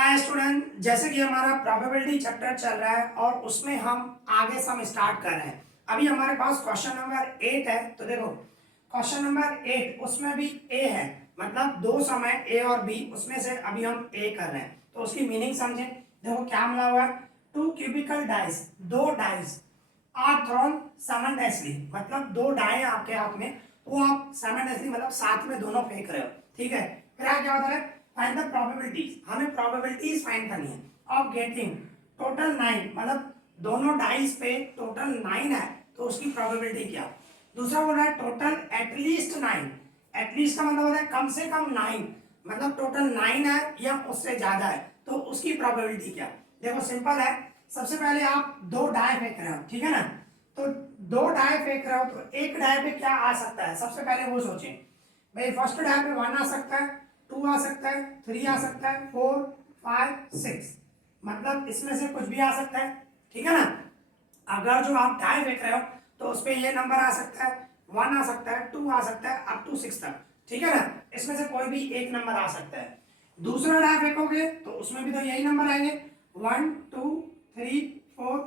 Hi student, जैसे कि हमारा प्रोबेबिलिटी चैप्टर चल रहा है और उसमें हम आगे सम स्टार्ट कर रहे हैं। अभी हमारे पास क्वेश्चन नंबर 8 है। तो देखो क्वेश्चन नंबर 8 उसमें भी ए है, मतलब दो सम है ए और बी, उसमें से अभी हम ए कर रहे हैं। तो उसकी मीनिंग समझे। देखो क्या मिला हुआ है, 2 क्यूबिकल डाइस, दो डाइस आर थ्रोन साइमल्टेनियसली, मतलब दो डाई आपके हाथ में, वो आप साइमल्टेनियसली मतलब साथ में दोनों फेंक रहे हो। ठीक है, फिर आगे क्या होता है, फाइंड द प्रोबेबिलिटीज, हमें प्रोबेबिलिटीज फाइंड करनी है ऑफ गेटिंग टोटल 9, मतलब दोनों डाइस पे टोटल 9 है तो उसकी प्रोबेबिलिटी क्या। दूसरा बोल रहा है टोटल एटलीस्ट 9, एटलीस्ट का मतलब होता है कम से कम 9, मतलब टोटल 9 है या उससे ज्यादा है तो उसकी प्रोबेबिलिटी क्या। देखो सिंपल है, सबसे पहले आप दो डाई फेंक रहे हो, ठीक है ना। तो दो डाई फेंक रहे हो तो एक डाई पे क्या आ सकता है, सबसे पहले वो सोचें भाई। फर्स्ट डाई पे 1 आ सकता है, 2 आ सकता है, 3 आ सकता है, 4 5 6, मतलब इसमें से कुछ भी आ सकता है, ठीक है ना। अगर जो आप डाई फेंक रहे हो तो उस पे ये नंबर आ सकता है, 1 आ सकता है, 2 आ सकता है, अप टू 6 तक, ठीक है ना। इसमें से कोई भी एक नंबर आ सकता है। दूसरा डाई फेंकोगे तो उसमें भी तो यही नंबर आएंगे, 1 2 3 4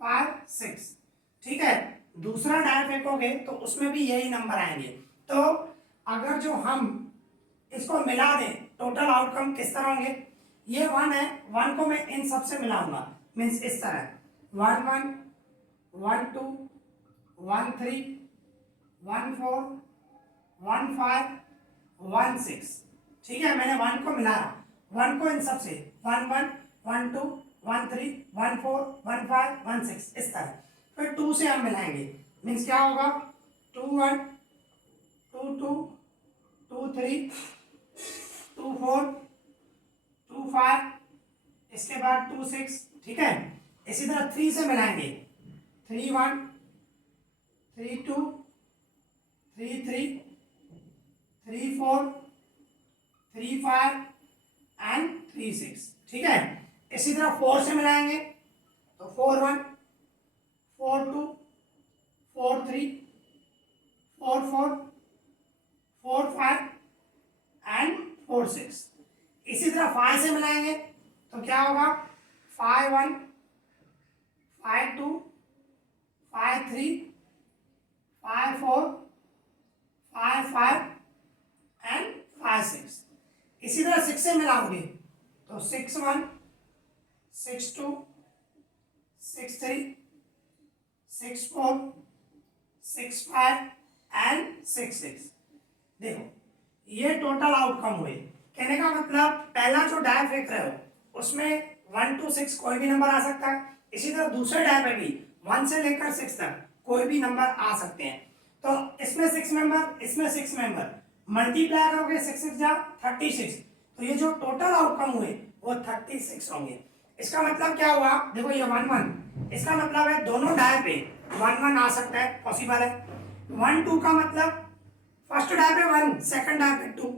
5 6, ठीक है। दूसरा डाई फेंकोगे तो उसमें भी यही नंबर आएंगे। तो अगर जो हम इसको मिला दें टोटल आउटकम किस तरह होंगे। ये 1 है, 1 को मैं इन सबसे मिलाऊंगा, मीन्स इस तरह 1 1 1 2 1 3 1 4 1 5 1 6, ठीक है। मैंने 1 को मिला रहा, 1 को इन सबसे 1 1 1 2 1 3 1 4 1 5 1 6 इस तरह। फिर 2 से हम मिलाएंगे, मीन्स क्या होगा 2 1 2 2 2 3 2 4 2 5, इसके बाद 2 6, ठीक है। इसी तरह 3 से मिलाएंगे, 3 1 3 2 3 3 3 4 3 5 एंड 3 6, ठीक है। इसी तरह 4 से मिलाएंगे तो 4 1 4 2 4 3 4 4 4 5 एंड 4 6। इसी तरह 5 से मिलाएंगे तो क्या होगा 5 1 5 2 5 3 5 4 5 5 एंड 5 6। इसी तरह 6 से मिलाओगे तो 6 1 6 2 6 3 6 4 6 5 एंड 6 6। देखो ये टोटल आउटकम हुए। कहने का मतलब पहला जो डाई फेंक रहे हो उसमें 1 to 6 कोई भी नंबर आ सकता है। इसी तरह दूसरे डाई पे भी 1 से लेकर 6 तक कोई भी नंबर आ सकते हैं। तो इसमें 6 मेंबर, इसमें 6 मेंबर, मल्टीप्लाई करोगे 6 6 जा 36, तो ये जो टोटल आउटकम हुए वो 36 होंगे। इसका मतलब क्या हुआ, देखो ये 1 1, इसका मतलब है दोनों डाई पे 1 1 आ सकता है, पॉसिबल है। 1 2 का मतलब फर्स्ट डाई पे 1, सेकंड डाई पे 2,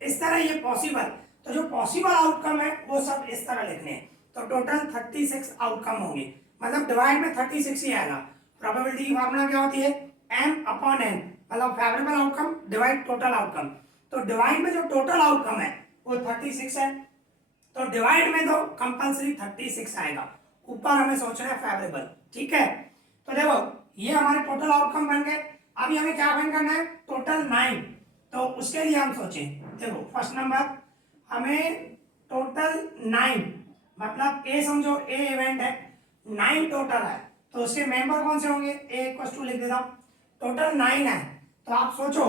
इस तरह ये पॉसिबल। तो जो पॉसिबल आउटकम है वो सब इस तरह लिखने हैं। तो टोटल 36 आउटकम होंगे, मतलब डिवाइड में 36 ही आएगा। प्रोबेबिलिटी की फॉर्मूला क्या होती है, m अपॉन n, मतलब favourable outcome divide total outcome. तो डिवाइड में जो टोटल आउटकम है वो 36 है, तो डिवाइड में तो कंपल्सरी 36 आएगा। ऊपर हमें सोचना है फेवरेबल, ठीक है। तो देखो ये हमारे टोटल आउटकम बन गए। अभी हमें क्या फाइंड करना है, टोटल 9। तो उसके लिए हम सोचें, देखो फर्स्ट नंबर हमें टोटल 9, मतलब ए समझो ए इवेंट है, 9 टोटल है, तो उसके मेंबर कौन से होंगे, ए इक्वल टू लिख देता हूं। टोटल 9 है तो आप सोचो,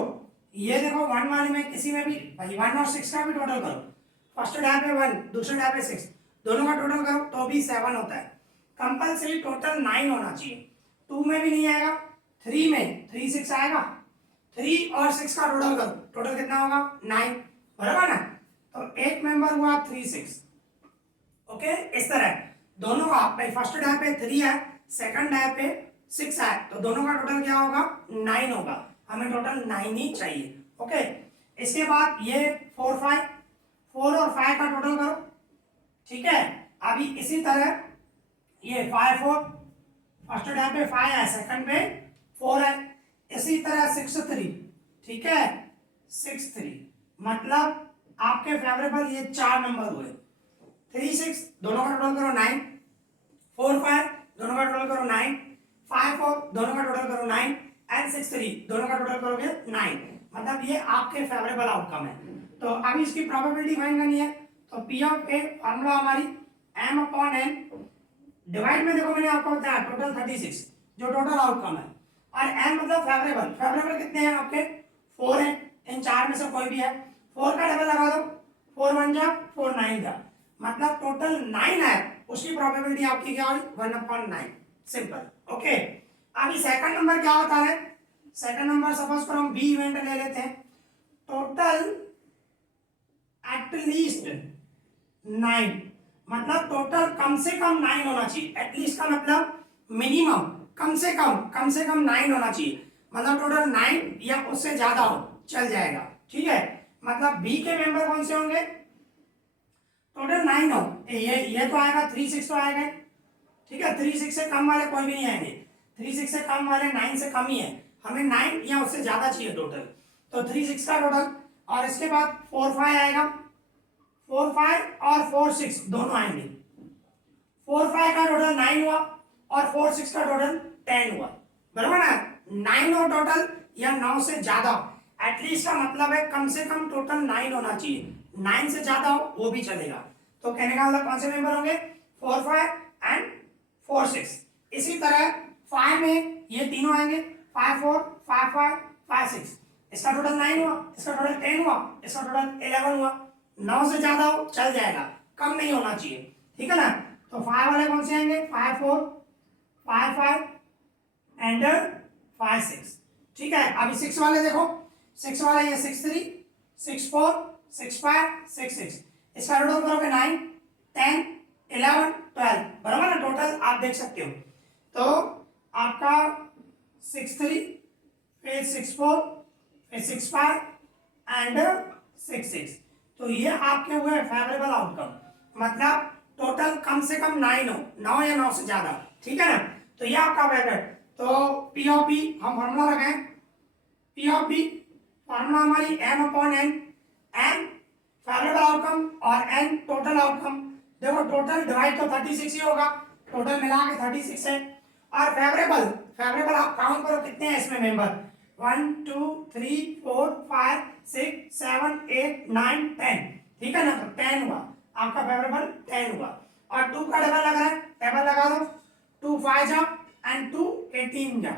ये देखो 1 वाले में किसी में भी भाई 1 और 6 का भी टोटल करो। फर्स्ट डाय पे 1, दूसरे डाय पे 6, दोनों का टोटल करो तो भी 7 होता है। कंपल्सरी टोटल 9 होना चाहिए। 2 में भी नहीं आएगा, 3 में 3 6 आएगा, 3 और 6 का टोटल करो, टोटल कितना होगा 9, बराबर ना। तो एक मेंबर हुआ 3 6, ओके। इस तरह दोनों का भाई फर्स्ट डाय पे 3 है, सेकंड डाय पे 6 है, तो दोनों का टोटल क्या होगा 9 होगा। हमें टोटल 9 ही चाहिए, ओके। इसके बाद ये 4 5, 4 और 5 का टोटल करो, ठीक है। अभी इसी तरह ये 5 4, फर्स्ट डाय पे 5 है, सेकंड पे 4 है। इसी तरह 6 3, ठीक है, 6 3, मतलब आपके फेवरेबल ये 4 नंबर हुए। 3 6 दोनों का टोटल करो 9, 4 5 दोनों का टोटल करो 9, 5 4 दोनों का टोटल करो 9 एंड 6 3 दोनों का टोटल करोगे 9। मतलब ये आपके फेवरेबल आउटकम है। तो अब इसकी प्रोबेबिलिटी फाइंड करनी है। तो पी ऑफ ए फॉर्मूला हमारी m अपॉन n, डिवाइड में देखो मैंने आपको बताया टोटल 36 जो टोटल आउटकम है, और n मतलब फेवरेबल। फेवरेबल कितने हैं आपके 4 हैं, इन चार में से कोई भी है, 4 का डबल लगा दो, 4 1 जा 4 9 जा, मतलब टोटल 9 है, उसकी प्रोबेबिलिटी आपकी क्या हुई 1/9। सिंपल। ओके, अभी सेकंड नंबर क्या होता है, सेकंड नंबर सपोज करो हम बी इवेंट ले लेते हैं, टोटल एटलीस्ट 9, मतलब टोटल कम से कम 9 होना चाहिए। एटलीस्ट का मतलब मिनिमम, कम से कम 9 होना चाहिए, मतलब टोटल 9 या उससे ज्यादा हो चल जाएगा। ठीक है, मतलब बी के मेंबर कौन से होंगे, टोटल 9 हो, ये तो आएगा 3 6 तो आएगा। ठीक है, 3 6 से कम वाले कोई भी नहीं आएंगे, 3 6 से कम वाले 9 से कम ही है, हमें 9 या उससे ज्यादा चाहिए टोटल। तो 3 6 का टोटल, और इसके बाद 4 5 आएगा, 4 5 और 4 6 दोनों आएंगे, 4 5 का टोटल 9 हुआ और 4 6 का टोटल 10 हुआ, बराबर ना। 9 हो टोटल या 9 से ज्यादा, एटलीस्ट का मतलब है कम से कम टोटल 9 होना चाहिए, 9 से ज्यादा हो वो भी चलेगा। तो कहने का मतलब कौन से मेंबर होंगे 4 5 एंड 4 6। इसी तरह 5 में ये तीनों आएंगे, 5 4 5 5 5 6, इसका टोटल 9 हुआ, इसका टोटल 10 हुआ, इसका टोटल 11 हुआ। 9 से ज्यादा हो चल जाएगा, कम नहीं होना चाहिए। ठीक है ना, तो 5 वाले कौन से आएंगे 5 4 5 5 एंड 5 6। ठीक है, अभी 6 वाले देखो, 6 वाले ये 6 3 6 4 6 5 6 6, इसका टोटल करोगे 9 10 11 12, बराबर ना। टोटल आप देख सकते हो, तो आपका 6 3 फिर 6 4 फिर 6 5 एंड 6 6, तो ये आपके हुए फेवरेबल आउटकम, मतलब टोटल कम से कम 9 हो, 9 या 9 से ज्यादा। ठीक है ना, तो ये आपका फेवरेट। तो पी ऑफ बी हम फॉर्मूला लगाएं, पी ऑफ बी फॉर्मूला हमारी m upon n, m favourable outcome और n टोटल आउटकम। देखो टोटल डिवाइड तो 36 ही होगा, टोटल मिला के 36 है, और फेवरेबल, फेवरेबल आप काउंट करो कितने हैं इसमें मेंबर, 1 2 3 4 5 6 7 8 9 10। ठीक है ना, तो 10 हुआ आपका फेवरेबल, 10 हुआ, और 2 का डबल लग रहा है, डबल लगा दो, 2 5 जा एंड 2 18 जा,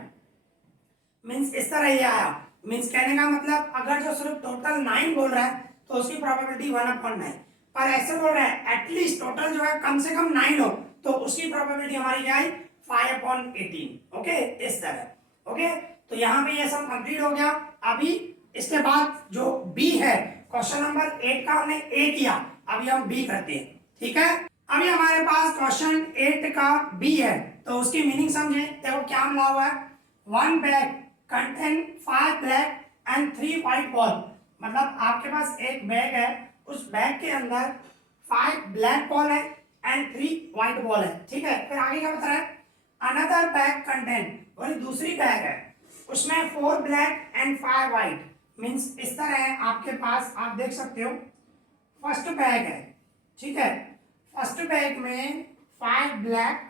मींस इस तरह ये आया। मींस कहने का मतलब अगर जो सिर्फ टोटल 9 बोल रहा है तो उसकी प्रोबेबिलिटी 1/9, पर ऐसे बोल रहा है एटलीस्ट टोटल जो है कम से कम 9 हो, तो उसकी प्रोबेबिलिटी हमारी क्या है 5/18। ओके, इस तरह। ओके, तो यहाँ पे ये सब कंप्लीट हो गया। अभी इसके बाद जो बी है, क्वेश्चन नंबर 8 का हमने ए किया, अभी हम बी करते हैं। ठीक है, अभी हमारे पास क्वेश्चन 8 का बी है, तो उसकी मीनिंग समझे। देखो क्या मिला हुआ है, 1 bag contain 5 black and 3 white ball, मतलब आपके पास एक बैग है, उस बैग के अंदर 5 ब्लैक बॉल है एंड 3 व्हाइट बॉल है। ठीक है, फिर आगे क्या बता रहा है, अनदर बैग कंटेन, और दूसरी बैग है उसमें 4 ब्लैक एंड 5 व्हाइट, मींस इस तरह है आपके पास, आप देख सकते हो फर्स्ट बैग है। ठीक है, फर्स्ट बैग में 5 ब्लैक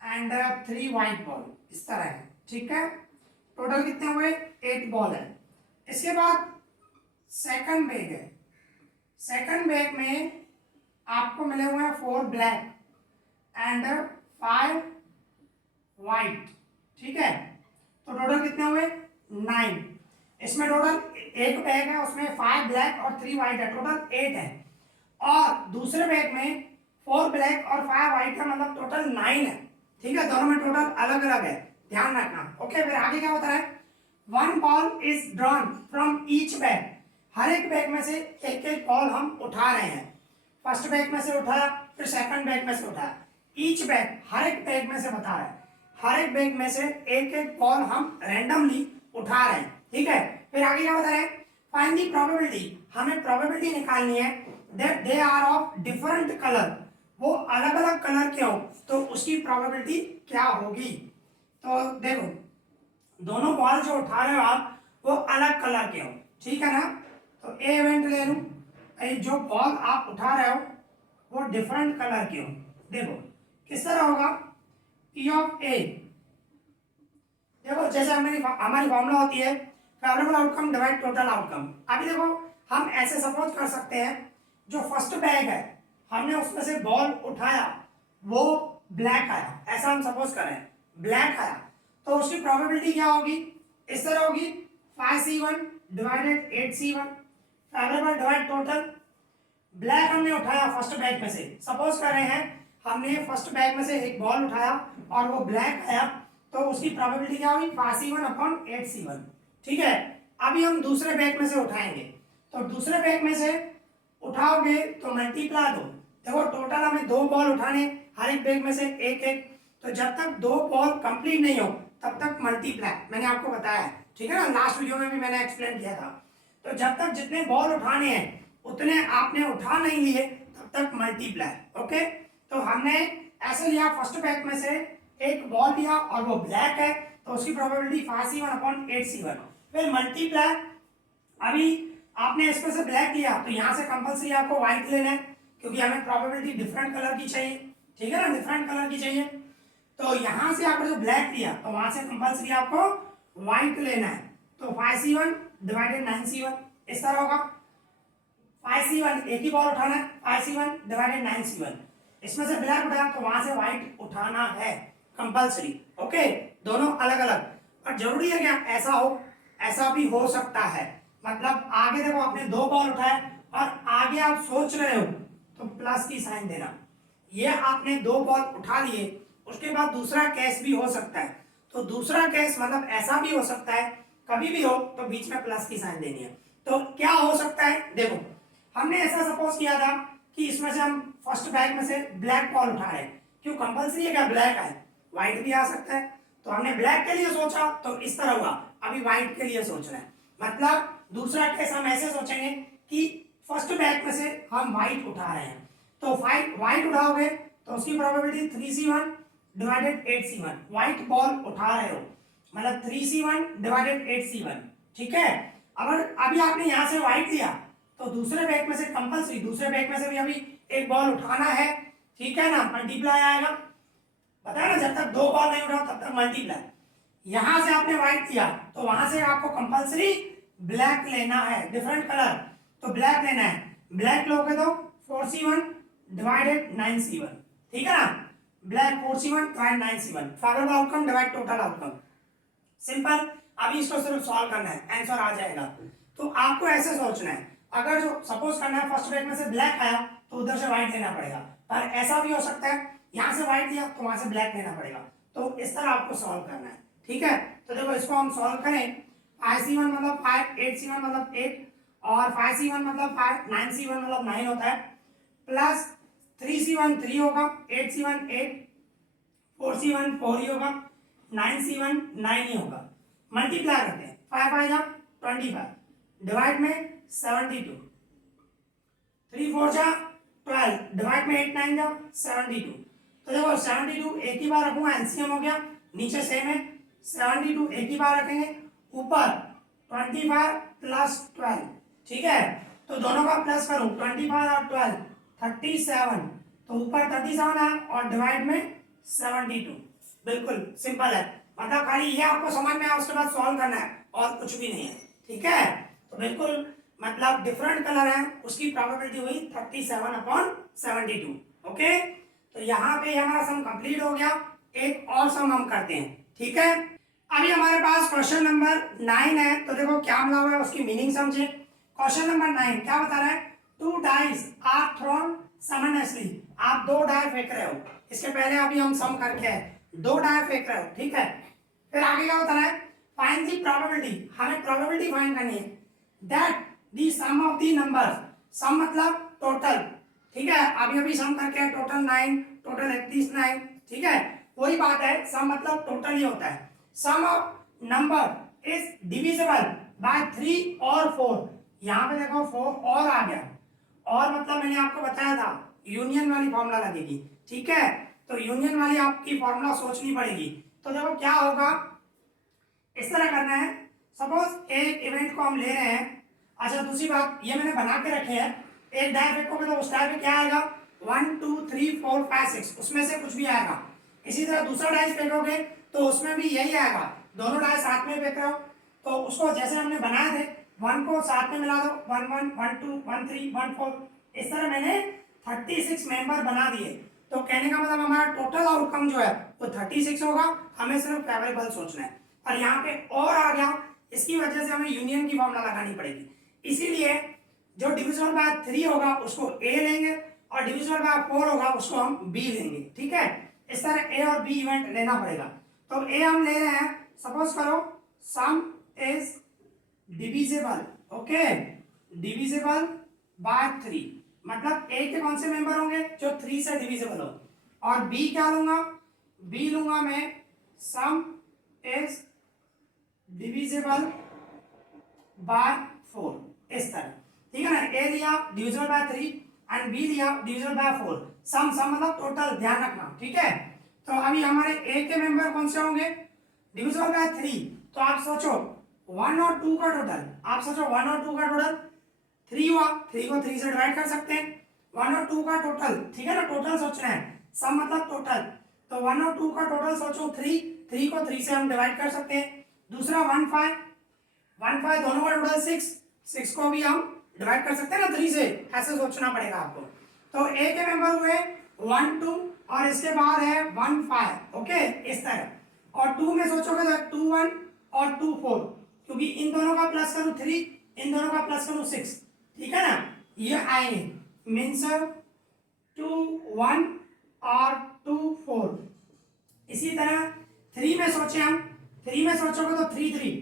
एंड 3 व्हाइट बॉल इस तरह है। ठीक है, टोटल कितने हुए 8 बॉल है। इसके बाद सेकंड बैग है, सेकंड बैग में आपको मिले हुए हैं 4 ब्लैक एंड 5 व्हाइट। ठीक है, तो टोटल कितने हुए 9। इसमें टोटल एक बैग है उसमें 5 ब्लैक और 3 व्हाइट है, टोटल 8 है, और दूसरे बैग में 4 ब्लैक और 5 व्हाइट है, मतलब टोटल 9 है। ठीक है, दोनों में टोटल अलग अलग है, ध्यान रखना। ओके, फिर आगे क्या होता है, 1 ball is drawn from each bag, हर एक बैग में से एक एक बॉल हम उठा रहे हैं। फर्स्ट बैग में से उठाया, फिर सेकंड बैग में से उठाया, ईच बैग हर एक बैग में से बता रहा है, हर एक बैग में से एक एक बॉल हम रैंडमली उठा रहे हैं। ठीक है, फिर आगे क्या बता रहे हैं, फाइंड द प्रोबेबिलिटी, हमें प्रोबेबिलिटी निकालनी है that they are of different colour, वो अलग अलग कलर के हो तो उसकी प्रोबेबिलिटी क्या होगी। तो देखो दोनों बॉल जो उठा रहे हो आप वो अलग कलर के हो। ठीक है ना, तो ए इवेंट ले लूं, जो बॉल आप उठा रहे हो वो डिफरेंट कलर के हो। देखो किस तरह होगा, पी ऑफ ए, देखो जैसे हमारी फॉर्मूला होती है favourable outcome divide total outcome. अभी देखो हम ऐसे सपोज कर सकते हैं, जो फर्स्ट बैग है हमने उसमें से बॉल उठाया, वो ब्लैक आया, ऐसा हम सपोज करें ब्लैक आया, तो उसकी प्रोबेबिलिटी क्या होगी, इस तरह होगी 5c1 divided 8c1 favourable divide total. Black हमने उठाया फर्स्ट बैग में से, सपोज कर रहे हैं हमने फर्स्ट बैग में से एक बॉल उठाया और वो ब्लैक आया, तो उसकी प्रोबेबिलिटी क्या होगी 5c1 अपॉन 8c1। ठीक है, अभी हम दूसरे बैग में से उठाएंगे, तो दूसरे बैग में से उठाओगे तो मल्टीप्लाई दो। देखो टोटल हमें 2 बॉल उठाने, हर एक बैग में से एक एक, तो जब तक 2 बॉल कंप्लीट नहीं हो तब तक मल्टीप्लाई, मैंने आपको बताया है, ठीक है ना, लास्ट वीडियो में भी मैंने एक्सप्लेन किया था। तो जब तक जितने बॉल उठाने हैं उतने आपने उठा नहीं लिए तब तक मल्टीप्लाई। ओके, तो हमने ऐसे लिया फर्स्ट बैग में से एक बॉल लिया और वो ब्लैक है, तो उसकी प्रोबेबिलिटी 5c1 अपॉन 8c1, फिर मल्टीप्लाई। अभी आपने इसमें से ब्लैक लिया तो यहाँ से कंपलसरी आपको व्हाइट लेना है, क्योंकि हमें प्रोबेबिलिटी डिफरेंट कलर की चाहिए, ठीक है ना, डिफरेंट कलर की चाहिए। तो यहाँ से आपने जो ब्लैक लिया तो वहां से कंपलसरी आपको व्हाइट लेना है, तो 5c1 डिवाइडेड 9c1 इस तरह होगा। 5c1 एक ही बॉल उठाना है, 5c1 डिवाइडेड 9c1, इसमें से ब्लैक उठाया तो वहां से व्हाइट उठाना है कंपलसरी। ओके, दोनों अलग अलग, पर जरूरी है क्या ऐसा हो, ऐसा भी हो सकता है, मतलब आगे देखो आपने 2 बॉल उठाए और आगे आप सोच रहे हो तो प्लस की साइन देना। ये आपने 2 बॉल उठा लिए, उसके बाद दूसरा केस भी हो सकता है, तो दूसरा केस मतलब ऐसा भी हो सकता है, कभी भी हो तो बीच में प्लस की साइन देनी है। तो क्या हो सकता है, देखो हमने ऐसा सपोज किया था कि इसमें से हम फर्स्ट बैग में से ब्लैक बॉल उठा रहे हैं, क्यों कंपलसरी है क्या ब्लैक है, व्हाइट भी आ सकता है, तो हमने ब्लैक के लिए सोचा तो इस तरह हुआ, अभी व्हाइट के लिए सोच रहे हैं, मतलब दूसरा केस हम ऐसे सोचेंगे कि फर्स्ट बैग में से हम व्हाइट उठा रहे हैं, तो व्हाइट उठाओगे तो उसकी probability 3c1 divided 8c1, white ball उठा रहे हो मतलब 3c1 डिवाइडेड 8c1, ठीक है। अगर अभी आपने यहां से व्हाइट लिया तो दूसरे बैग में से कंपलसरी, दूसरे बैग में से भी अभी एक बॉल उठाना है, ठीक है ना, मल्टीप्लाई आएगा, बताया ना, जब तक 2 बॉल नहीं उठाओ तब तक मल्टीप्लाई। यहां से आपने व्हाइट लिया तो वहां से आपको कंपलसरी ब्लैक लेना है, डिफरेंट कलर, तो ब्लैक लेना है, ब्लैक लोगे तो 4c1 डिवाइडेड 9c1, ठीक है ना, black 4c1 divide 9c1 favourable outcome divide total outcome, simple. अभी इसको सिर्फ सॉल्व करना है, आंसर आ जाएगा। तो आपको ऐसे सोचना है, अगर जो सपोज करना है फर्स्ट बैग में से ब्लैक आया तो उधर से व्हाइट लेना पड़ेगा, पर ऐसा भी हो सकता है यहां से व्हाइट लिया तो वहां से ब्लैक लेना पड़ेगा, तो इस तरह आपको सॉल्व करना है, ठीक है। तो देखो इसको हम सॉल्व करें, 5c1 मतलब 5, 8c1 मतलब 8, और 5c1 मतलब 5, 9c1 मतलब 9 होता है, प्लस 3c1 3 होगा, 8c1 8, 4c1 4 ही होगा, 9c1 9 ही होगा, मल्टीप्लाई करते हैं, 5 5 जा 25, डिवाइड में 72, 3 4 जा 12, डिवाइड में 8 9 जा 72। तो देखो 72 एक ही बार रखूंगा, एलसीएम हो गया, नीचे सेम है, 72 एक ही बार रखेंगे, ऊपर 25 प्लस 12, ठीक है, तो दोनों का प्लस करूं, 25 और 12 37, तो ऊपर 37 है और डिवाइड में 72, बिल्कुल सिंपल है, मतलब खाली ये आपको समझ में आया, उसके बाद सॉल्व करना है और कुछ भी नहीं है, ठीक है। तो बिल्कुल मतलब डिफरेंट कलर है, उसकी प्रोबेबिलिटी हुई 37 अपॉन 72। ओके, तो यहाँ पे हमारा सम कंप्लीट हो गया, एक और सम हम करते हैं, ठीक है। अभी हमारे पास क्वेश्चन नंबर 9 है, तो देखो क्या मिला हुआ है उसकी मीनिंग समझे। क्वेश्चन नंबर 9 क्या बता रहा है, 2 डाइस आर थ्रोन साइमल्टेनियसली, आप 2 डाई फेंक रहे हो, इसके पहले अभी हम सम करके है, 2 डाई फेंक रहे हो, ठीक है। फिर आगे क्या बता रहा है, फाइंड द प्रोबेबिलिटी, हमें प्रोबेबिलिटी फाइंड करनी है, that the sum of the numbers, sum मतलब टोटल, ठीक है, अभी अभी सम करके टोटल 9, टोटल 31 9, ठीक है, वही बात है, सम मतलब टोटल ही होता है, sum of number is divisible by 3 और 4, यहाँ पे देखो 4 और आ गया, और मतलब मैंने आपको बताया था यूनियन वाली फॉर्मूला लगेगी, ठीक है, तो यूनियन वाली आपकी फॉर्मूला सोचनी पड़ेगी। तो देखो क्या होगा, इस तरह करना है, सपोज एक इवेंट को हम ले रहे हैं, अच्छा दूसरी बात ये मैंने बना के रखे हैं, एक डाई फेंकोगे तो उस डाई पे क्या आएगा, 1 2 3 4 5 6 उसमें से कुछ भी आएगा। इसी तरह दूसरा डाइस फेंकोगे तो उसमें भी यही आएगा, दोनों डाइस साथ में फेंक रहे हो तो उसको जैसे हमने बनाए थे 1 को साथ में मिला दो, 1 1 1 2 1 3 1 4, इस तरह मैंने 36 मेंबर बना दिए। तो कहने का मतलब हमारा टोटल आउटकम जो है वो 36 होगा, हमें सिर्फ फेवरेबल सोचना है। और यहाँ पे और आ गया, इसकी वजह से हमें यूनियन की फॉर्मूला लगानी पड़ेगी, इसीलिए जो डिविजिबल बाय 3 होगा उसको ए लेंगे और डिविजिबल बाय 4 होगा उसको हम बी लेंगे। ठीक है, इस तरह ए और बी इवेंट लेना पड़ेगा। तो ए हम ले रहे हैं, सपोज करो सम is divisible, okay, divisible by 3, मतलब ए के कौन से मेंबर होंगे जो 3 से डिविजिबल हो, और बी क्या लूंगा, बी लूंगा मैं सम इज डिविजिबल बाय 4, इस तरह। ठीक है ना, ए लिया डिविजिबल बाय 3 एंड बी लिया डिविजिबल बाय 4, सम मतलब टोटल, ध्यान रखना। ठीक है, तो अभी हमारे ए के मेंबर कौन से होंगे, डिविजिबल बाय 3, तो आप सोचो 1 और 2 का टोटल, आप सोचो 1 और 2 का टोटल 3 हुआ, 3 को 3 से डिवाइड कर सकते हैं, 1 और 2 का टोटल, ठीक है ना, टोटल सोचना है, सम मतलब टोटल, तो 1 और 2 का टोटल सोचो 3, 3 को 3 से हम डिवाइड कर सकते हैं। दूसरा 1 5, 1 5 दोनों का टोटल 6, 6 को भी हम डिवाइड कर सकते हैं ना 3 से, ऐसे सोचना पड़ेगा आपको। तो ए के मेंबर हुए 1 2 और इसके बाद है 1 5, ओके, इस तरह। और 2 में सोचोगे तो 2 1 और 2 4, क्योंकि इन दोनों का प्लस करूं 3, इन दोनों का प्लस करूं 6, ठीक है ना, ये आएंगे मीन्स 2 1 और 2 4। इसी तरह 3 में सोचे हम, 3 में सोचोगे तो 3 3,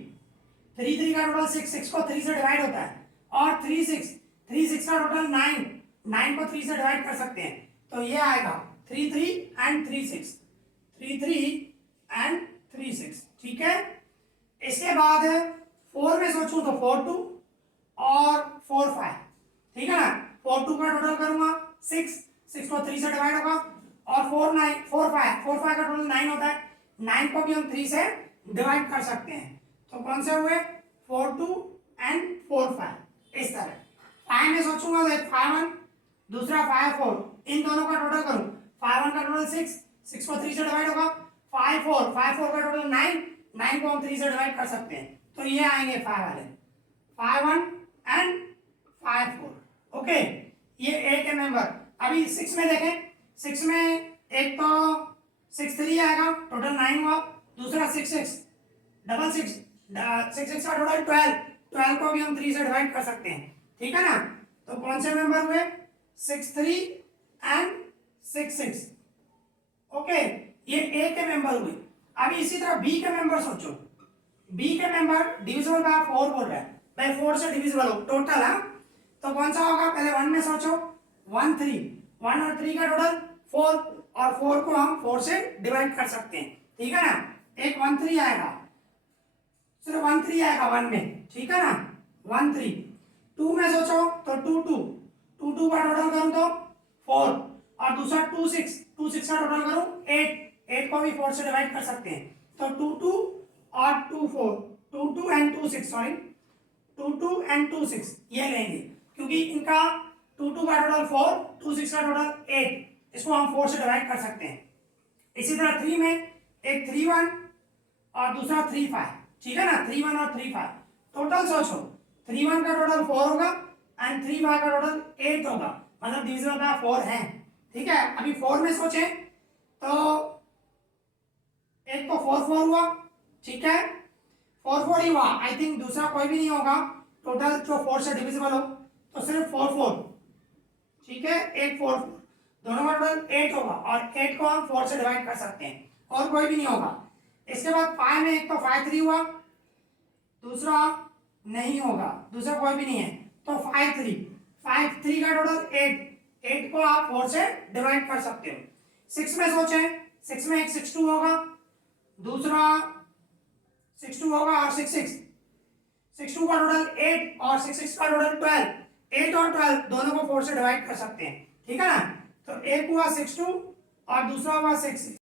3 3 का टोटल 6, 6 को 3 से डिवाइड होता है, और 3 6, 3 6 का टोटल 9, 9 को 3 से डिवाइड कर सकते हैं, तो ये आएगा 3 3 एंड 3 6, 3 3 एंड 3 6, ठीक है। इसके बाद 4 में सोचूं तो 4 2 और 4 5, ठीक है ना, 4 2 का टोटल करूंगा 6, 6 को 3 से डिवाइड होगा, और 4 9 4 5, 4 5 का टोटल 9 होता है, 9 को भी हम 3 से डिवाइड कर सकते हैं, तो कौन से हुए 4 2 एंड 4 5, इस तरह। 5 में सोचूंगा तो 5 1, दूसरा 5 4, इन दोनों का टोटल करूं, 5 1 का टोटल 6, 6 को 3 से डिवाइड होगा, 5 4, 5 4 का टोटल 9, 9 को हम 3 से डिवाइड कर सकते हैं, तो ये आएंगे 5 वाले, 5 1 एंड 5 4, ओके, ये ए के मेंबर। अभी 6 में देखें, 6 में एक तो 6 3 आएगा, टोटल 9 हुआ, दूसरा 6 6 डबल 6, 6 6 का टोटल 12, 12 को भी हम 3 से डिवाइड कर सकते हैं, ठीक है ना, तो कौन से मेंबर हुए 6 3 एंड 6 6, ओके, ये ए के मेंबर हुए। अभी इसी तरह बी के मेंबर सोचो, बी के मेंबर डिविजिबल बाय 4 बोल रहा है, भाई 4 से डिविजिबल हो टोटल, हाँ, तो कौन सा होगा, पहले 1 में सोचो 1 3, 1 और 3 का टोटल 4, और 4 को हम 4 से डिवाइड कर सकते हैं, ठीक है ना, एक 1 3 आएगा, सिर्फ 1 3 आएगा 1 में, ठीक है ना, 1 3। 2 में सोचो तो 2 2, 2 2 का टोटल करूं तो 4, और दूसरा 2 6, 2 6 का टोटल करूं 8, 8 को भी 4 से डिवाइड कर सकते हैं, तो 2 2 और 2 4, 2 2 एंड 2 6, सॉरी 2 2 एंड 2 6 ये लेंगे, क्योंकि इनका 2 2 का टोटल 4, 2 6 का टोटल 8, इसको हम 4 से डिवाइड कर सकते हैं। इसी तरह 3 में एक 3 1 और दूसरा 3 5, ठीक है ना, 3 1 और 3 5, टोटल सोचो 3 1 का टोटल 4 होगा एंड 3 5 का टोटल 8 होगा, मतलब डिविजिबल बाय 4 है, ठीक है। अभी 4 में सोचे तो एक तो 4 4 हुआ, ठीक है, 4 4 ही हुआ, आई थिंक दूसरा कोई भी नहीं होगा टोटल जो 4 से डिविजिबल हो, तो सिर्फ 4 4, ठीक है, एक 4 4, दोनों का टोटल 8 होगा, और 8 को हम 4 से डिवाइड कर सकते हैं, और कोई भी नहीं होगा। इसके बाद 5 में एक तो 5 3 हुआ, दूसरा नहीं होगा, दूसरा कोई भी नहीं है, तो 5 3, 5 3 का टोटल 8, 8 को आप 4 से डिवाइड कर सकते हो। 6 में सोचें, 6 में एक 6 2 होगा, दूसरा 6 2 होगा, और 6 6, 6 2 का टोटल 8 और 6 6 का टोटल 12, 8 और 12 दोनों को 4 से डिवाइड कर सकते हैं, ठीक है ना, तो एक हुआ 6 2 और दूसरा हुआ 6 6,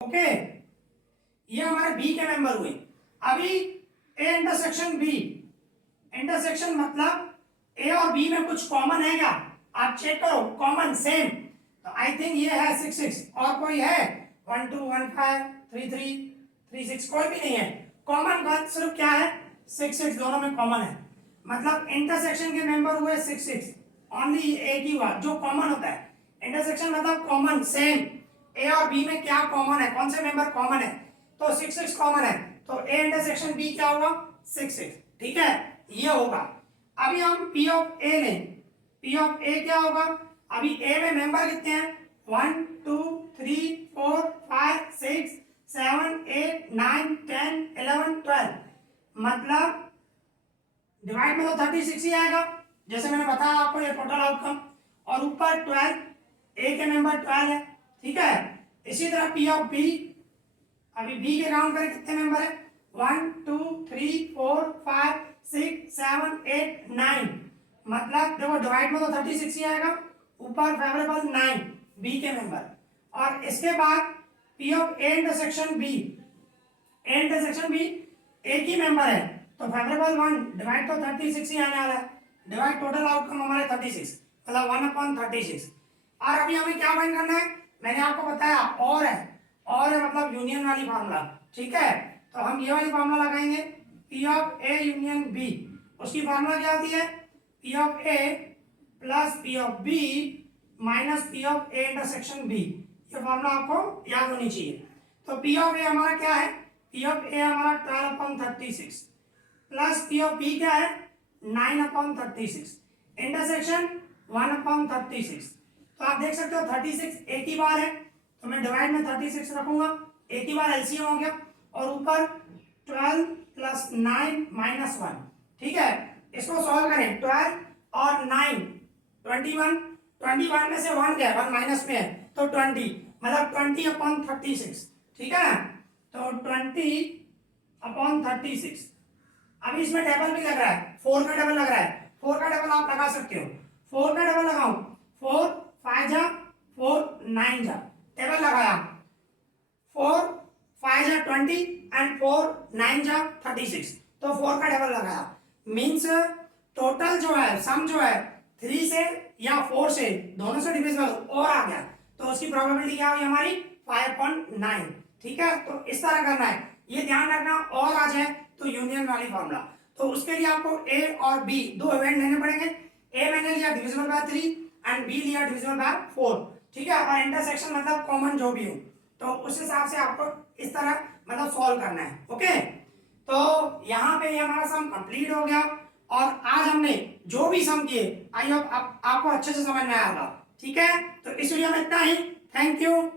ओके, ये हमारे बी के मेंबर हुए। अभी ए इंटरसेक्शन बी, इंटरसेक्शन मतलब ए और बी में कुछ कॉमन है क्या, आप चेक करो, कॉमन सेम, आई थिंक ये है 6 6, और कोई है 1 2 1 5 3 3 3 6, कोई भी नहीं है। कॉमन बात सिर्फ क्या है, 6 6 दोनों में कॉमन है, मतलब इंटरसेक्शन के मेंबर हुए 6 6, ओनली एक ही हुआ जो कॉमन होता है। इंटरसेक्शन मतलब कॉमन, सेम ए और बी में क्या कॉमन है, कौन से मेंबर कॉमन है, तो 6 6 कॉमन है, तो ए इंटरसेक्शन बी क्या होगा 6 6, ठीक है, ये होगा। अभी हम पी ऑफ ए लें, पी ऑफ ए क्या होगा, अभी ए में मेंबर कितने हैं 1 2 3 4 5 6 7 8 9 10 11 12, मतलब डिवाइड में तो 36 ही आएगा, जैसे मैंने बताया आपको ये टोटल आउटकम, और ऊपर 12, ए के मेंबर 12 है, ठीक है। इसी तरह पी ऑफ बी, अभी बी के काउंट करें कितने मेंबर है 1 2 3 4 5 6 7 8 9, मतलब देखो डिवाइड में तो 36 ही आएगा, ऊपर फेवरेबल 9 बी के मेंबर। और इसके बाद P of A intersection B, A intersection B एक ही मेंबर है, तो फेवरेबल 1 डिवाइड तो 36 ही आने वाला है, डिवाइड टोटल आउटकम हमारे 36, मतलब 1/36। और अभी हमें क्या फाइंड करना है, मैंने आपको बताया और है, और है मतलब यूनियन वाली फार्मूला, ठीक है। तो हम ये वाली फार्मूला लगाएंगे, P of A union B, उसकी फार्मूला क्या होती है, P of A plus P of B minus P of A intersection B, ये फार्मूला आपको याद होनी चाहिए। तो पी ऑफ ए हमारा क्या है, पी ऑफ ए हमारा 12/36 प्लस पी ऑफ बी क्या है 9/36, इंटरसेक्शन 1/36। तो आप देख सकते हो 36 एक ही बार है, तो मैं डिवाइड में 36 रखूंगा, एक ही बार एलसीएम हो गया, और ऊपर 12 प्लस 9 माइनस 1, ठीक है। इसको सॉल्व करें, 12 और 9 21, 21 में से 1 गया, 1 माइनस में है, तो 20, मतलब 20/36, ठीक है। तो 20/36, अभी इसमें टेबल भी लग रहा है, 4 का टेबल लग रहा है, 4 का टेबल आप लगा सकते हो, 4 का टेबल लगाऊं, 4 5 जा 4 9 जा, टेबल लगाया, 4 5 जा 20 एंड 4 9 जा 36, तो 4 का टेबल लगाया, मीन्स टोटल जो है सम जो है 3 से या 4 से दोनों से डिविजिबल और आ गया, तो उसकी प्रोबेबिलिटी क्या हुई हमारी 5.9, ठीक है। तो इस तरह करना है, ये ध्यान रखना, और आ जाए तो यूनियन वाली फॉर्मूला, तो उसके लिए आपको ए और बी दो इवेंट लेने पड़ेंगे, ए मैंने लिया डिविजिबल बाय 3 एंड बी लिया डिविजिबल बाय 4, ठीक है, और इंटरसेक्शन मतलब कॉमन जो भी हो, तो उस हिसाब से आपको इस तरह मतलब सॉल्व करना है, ओके। तो यहाँ पे ये हमारा सम कंप्लीट हो गया, और आज हमने जो भी सम किए आई होप आपको अच्छे से समझ में आया होगा, ठीक है। तो इस वीडियो में इतना ही, थैंक यू।